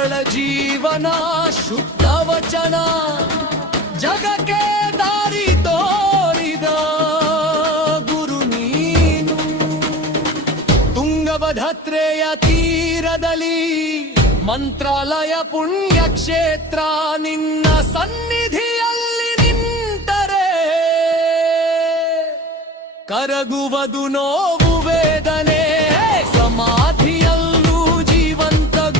ಸರಳ ಜೀವನ ಶುದ್ಧ ವಚನ ಜಗಕ್ಕೆ ದಾರಿ ತೋರಿದ ಗುರು ನೀನು. ತುಂಗಭದ್ರೆಯ ತೀರದಲ್ಲಿ ಮಂತ್ರಾಲಯ ಪುಣ್ಯಕ್ಷೇತ್ರ ನಿನ್ನ ಸನ್ನಿಧಿಯಲ್ಲಿ ನಿಂತರೆ ಕರಗುವುದು ನೋವು ವೇದನೆ